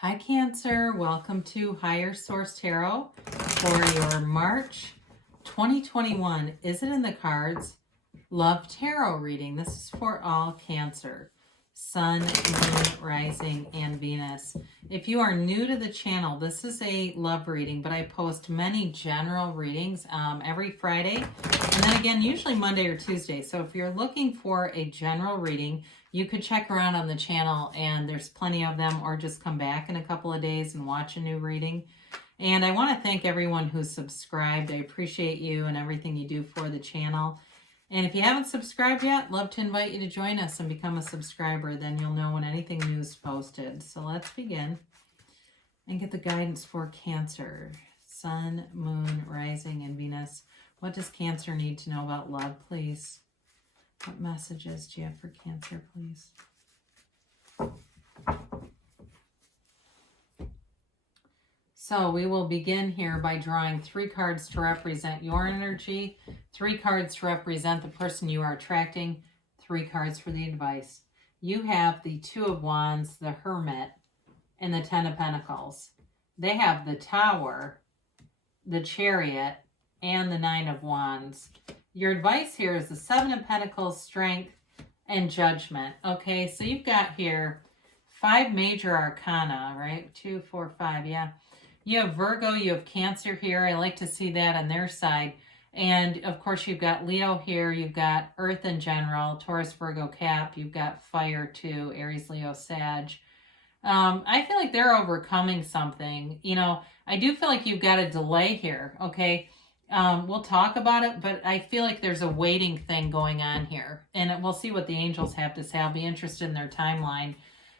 Hi Cancer, welcome to Higher Source Tarot for your March 2021 Is It in the Cards? Love Tarot reading. This is for all Cancer, Sun, Moon, Rising, and Venus. If you are new to the channel, this is a love reading, but I post many general readings every Friday, and then again, usually Monday or Tuesday. So if you're looking for a general reading, you could check around on the channel and there's plenty of them, or just come back in a couple of days and watch a new reading. And I want to thank everyone who's subscribed. I appreciate you and everything you do for the channel. And if you haven't subscribed yet, love to invite you to join us and become a subscriber. Then you'll know when anything new is posted. So let's begin and get the guidance for Cancer, Sun, Moon, Rising, and Venus. What does Cancer need to know about love, please? What messages do you have for Cancer, please? So we will begin here by drawing 3 cards to represent your energy, 3 cards to represent the person you are attracting, 3 cards for the advice. You have the 2 of Wands, the Hermit, and the 10 of Pentacles. They have the Tower, the Chariot, and the 9 of Wands. Your advice here is the 7 of Pentacles, Strength, and Judgment. Okay, so you've got here 5 major arcana, right? 2, 4, 5, yeah. You have Virgo, you have Cancer here. I like to see that on their side. And of course, you've got Leo here. You've got Earth in general, Taurus, Virgo, Cap. You've got Fire too, Aries, Leo, Sag. I feel like they're overcoming something. You know, I do feel like you've got a delay here, okay? We'll talk about it, but I feel like there's a waiting thing going on here. And we'll see what the angels have to say. I'll be interested in their timeline,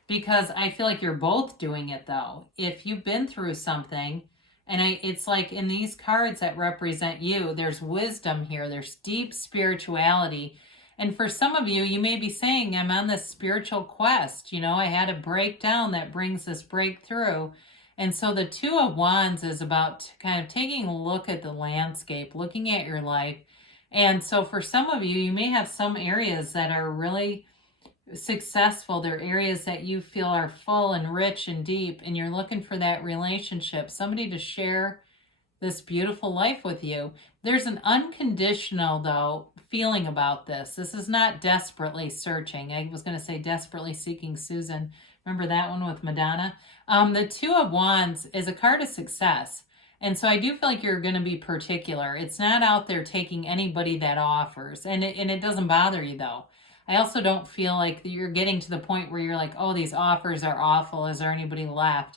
because I feel like you're both doing it, though. If you've been through something, and it's like in these cards that represent you, there's wisdom here. There's deep spirituality. And for some of you, you may be saying, I'm on this spiritual quest. You know, I had a breakdown that brings this breakthrough. And so the 2 of Wands is about kind of taking a look at the landscape, looking at your life. And so for some of you, you may have some areas that are really successful. They're areas that you feel are full and rich and deep, and you're looking for that relationship, somebody to share this beautiful life with you. There's an unconditional, though, feeling about this. This is not desperately searching. I was going to say desperately seeking Susan. Remember that one with Madonna? The 2 of Wands is a card of success. And so I do feel like you're going to be particular. It's not out there taking anybody that offers. And it doesn't bother you, though. I also don't feel like you're getting to the point where you're like, oh, these offers are awful. Is there anybody left?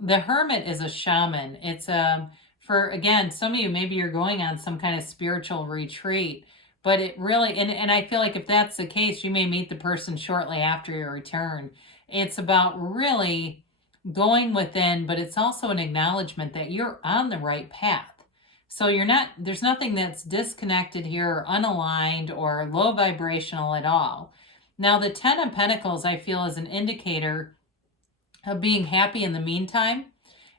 The Hermit is a shaman. It's for, again, some of you, maybe you're going on some kind of spiritual retreat. But it really, and I feel like if that's the case, you may meet the person shortly after your return. It's about really going within, but it's also an acknowledgement that you're on the right path. So there's nothing that's disconnected here or unaligned or low vibrational at all. Now, the 10 of Pentacles, I feel, is an indicator of being happy in the meantime.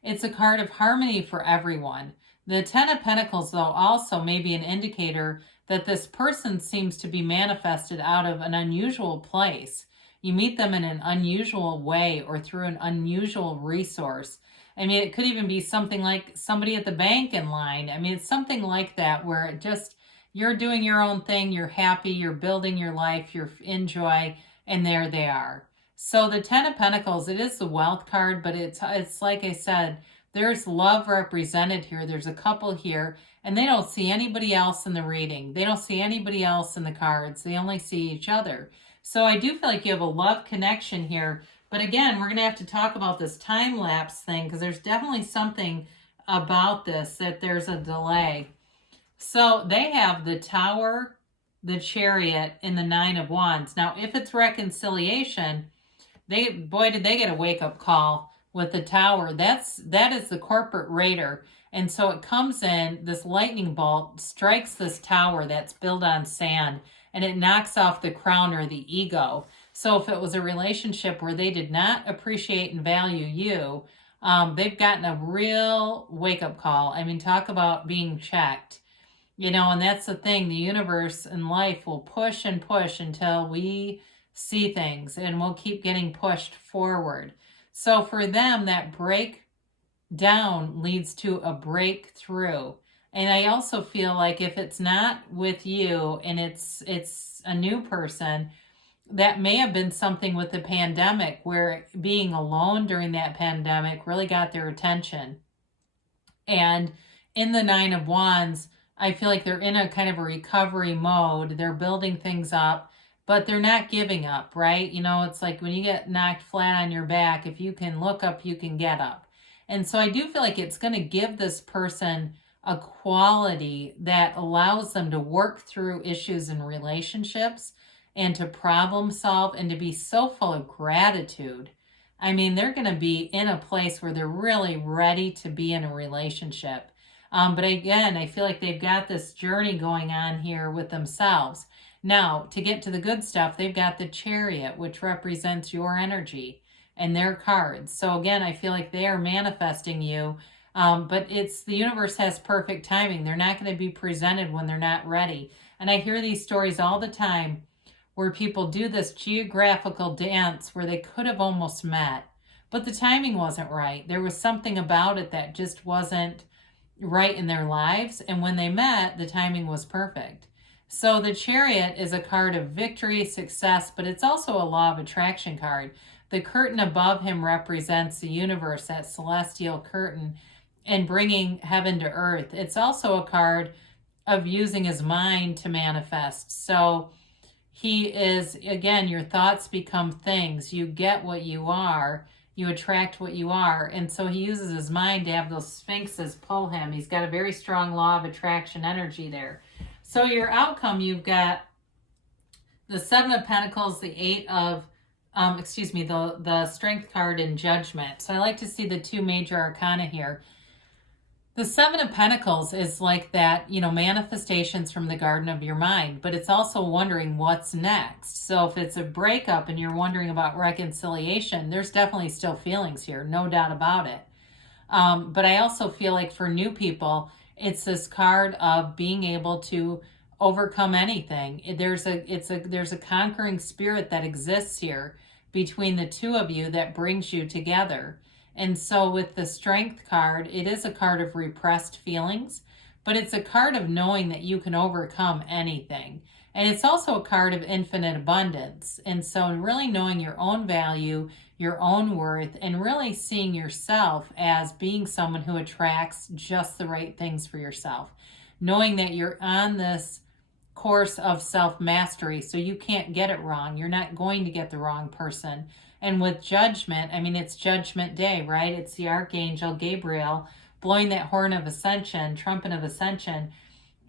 It's a card of harmony for everyone. The 10 of Pentacles, though, also may be an indicator that this person seems to be manifested out of an unusual place. You meet them in an unusual way or through an unusual resource. I mean, it could even be something like somebody at the bank in line. I mean, it's something like that where it just, you're doing your own thing, you're happy, you're building your life, you're in joy, and there they are. So the 10 of Pentacles, it is the wealth card, but it's like I said, there's love represented here. There's a couple here, and they don't see anybody else in the reading. They don't see anybody else in the cards. They only see each other. So I do feel like you have a love connection here. But again, we're going to have to talk about this time lapse thing, because there's definitely something about this that there's a delay. So they have the Tower, the Chariot, and the 9 of Wands. Now, if it's reconciliation, boy, did they get a wake-up call with the Tower. That is the corporate raider. And so it comes in, this lightning bolt strikes this tower that's built on sand, and it knocks off the crown or the ego. So if it was a relationship where they did not appreciate and value you, they've gotten a real wake-up call. I mean, talk about being checked. You know, and that's the thing. The universe and life will push and push until we see things, and we'll keep getting pushed forward. So for them, that breakdown leads to a breakthrough. And I also feel like if it's not with you and it's a new person, that may have been something with the pandemic where being alone during that pandemic really got their attention. And in the Nine of Wands, I feel like they're in a kind of a recovery mode. They're building things up, but they're not giving up, right? You know, it's like when you get knocked flat on your back, if you can look up, you can get up. And so I do feel like it's going to give this person a quality that allows them to work through issues in relationships and to problem solve and to be so full of gratitude. I mean, they're going to be in a place where they're really ready to be in a relationship. But again, I feel like they've got this journey going on here with themselves. Now, to get to the good stuff, they've got the Chariot, which represents your energy and their cards. So again, I feel like they are manifesting you, but it's the universe has perfect timing. They're not going to be presented when they're not ready. And I hear these stories all the time where people do this geographical dance where they could have almost met, but the timing wasn't right. There was something about it that just wasn't right in their lives. And when they met, the timing was perfect. So the Chariot is a card of victory, success, but it's also a law of attraction card. The curtain above him represents the universe, that celestial curtain, and bringing heaven to earth. It's also a card of using his mind to manifest. So he is, again, your thoughts become things. You get what you are. You attract what you are. And so he uses his mind to have those sphinxes pull him. He's got a very strong law of attraction energy there. So your outcome, you've got the Seven of Pentacles, the Eight of, the Strength card and Judgment. So I like to see the two major arcana here. The Seven of Pentacles is like that, manifestations from the garden of your mind, but it's also wondering what's next. So if it's a breakup and you're wondering about reconciliation, there's definitely still feelings here, no doubt about it. But I also feel like for new people, it's this card of being able to overcome anything. There's a conquering spirit that exists here between the two of you that brings you together. And so with the Strength card, it is a card of repressed feelings, but it's a card of knowing that you can overcome anything. And it's also a card of infinite abundance. And so really knowing your own value, your own worth, and really seeing yourself as being someone who attracts just the right things for yourself. Knowing that you're on this course of self-mastery, so you can't get it wrong. You're not going to get the wrong person. And with Judgment, it's Judgment Day, right? It's the Archangel Gabriel blowing that horn of ascension, trumpet of ascension.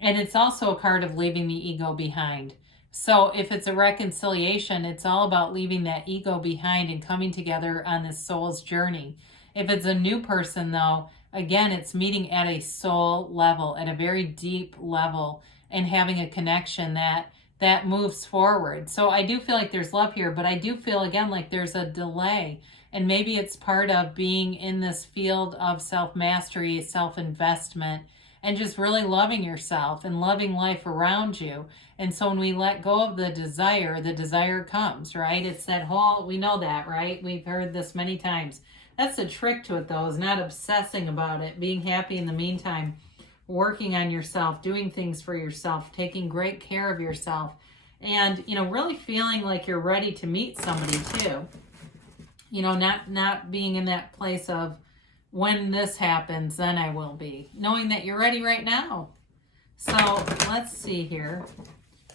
And it's also a card of leaving the ego behind. So if it's a reconciliation, it's all about leaving that ego behind and coming together on this soul's journey. If it's a new person, though, again, it's meeting at a soul level, at a very deep level, and having a connection that moves forward. So I do feel like there's love here, but I do feel, again, like there's a delay. And maybe it's part of being in this field of self-mastery, self-investment, and just really loving yourself and loving life around you. And so when we let go of the desire comes, right? It's that whole, we know that, right? We've heard this many times. That's the trick to it, though, is not obsessing about it, being happy in the meantime, working on yourself, doing things for yourself, taking great care of yourself, and, really feeling like you're ready to meet somebody too. Not being in that place of, when this happens, then I will be. Knowing that you're ready right now. So let's see here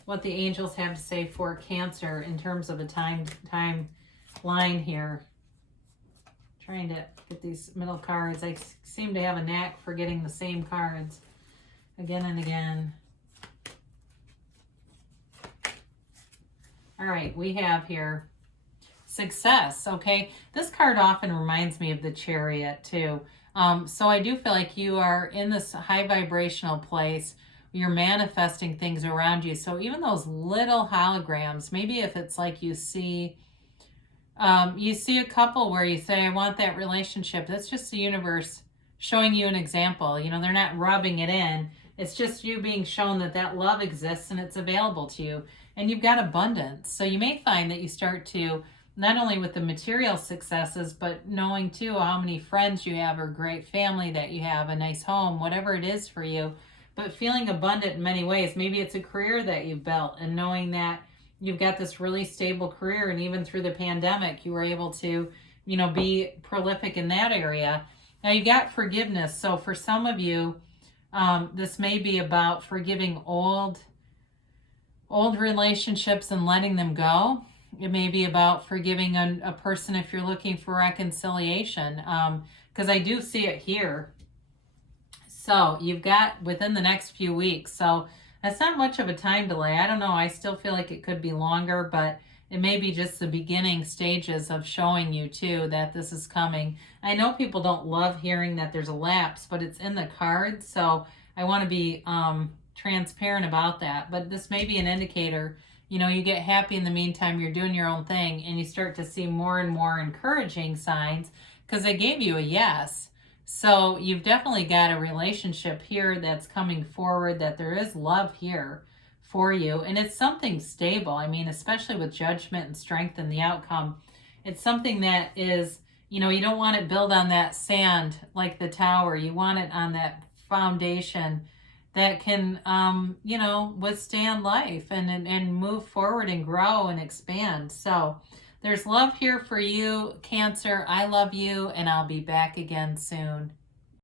what the angels have to say for Cancer in terms of a timeline here. Trying to get these middle cards. I seem to have a knack for getting the same cards again and again. All right, we have here success. Okay, this card often reminds me of the Chariot too. So I do feel like you are in this high vibrational place. You're manifesting things around you. So even those little holograms, maybe if it's like you see a couple where you say, I want that relationship. That's just the universe showing you an example. They're not rubbing it in. It's just you being shown that love exists and it's available to you. And you've got abundance. So you may find that you start to not only with the material successes, but knowing too how many friends you have or great family that you have, a nice home, whatever it is for you, but feeling abundant in many ways. Maybe it's a career that you've built and knowing that you've got this really stable career, and even through the pandemic, you were able to, be prolific in that area. Now you got forgiveness. So for some of you, this may be about forgiving old relationships and letting them go. It may be about forgiving a person if you're looking for reconciliation, because I do see it here. So you've got within the next few weeks. So that's not much of a time delay. I don't know. I still feel like it could be longer, but it may be just the beginning stages of showing you too that this is coming. I know people don't love hearing that there's a lapse, but it's in the cards. So I want to be transparent about that. But this may be an indicator. You get happy in the meantime, you're doing your own thing, and you start to see more and more encouraging signs because they gave you a yes. So you've definitely got a relationship here that's coming forward, that there is love here for you. And it's something stable. I mean, especially with judgment and strength in the outcome, it's something that is, you don't want it built on that sand like the tower. You want it on that foundation that can, withstand life and move forward and grow and expand. So there's love here for you, Cancer. I love you, and I'll be back again soon.